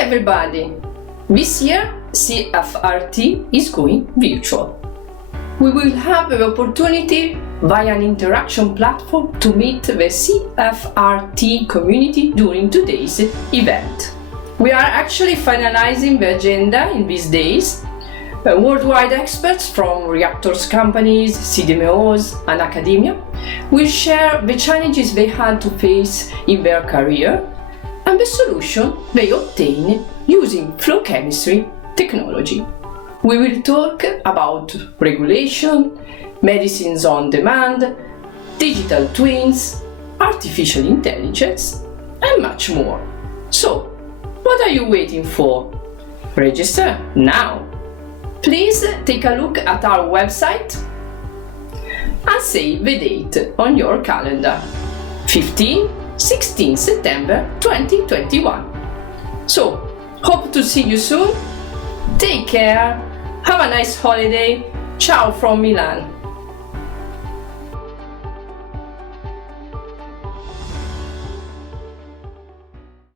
everybody! This year CFRT is going virtual. We will have the opportunity via an interaction platform to meet the CFRT community during today's event. We are actually finalizing the agenda in these days. Worldwide experts from reactors companies, CDMOs and academia will share the challenges they had to face in their career and the solution they obtain using flow chemistry technology. We will talk about regulation, medicines on demand, digital twins, artificial intelligence, and much more. So, what are you waiting for? Register now! Please take a look at our website and save the date on your calendar. 15-16 September 2021. So, hope to see you soon. Take care. Have a nice holiday. Ciao from Milan.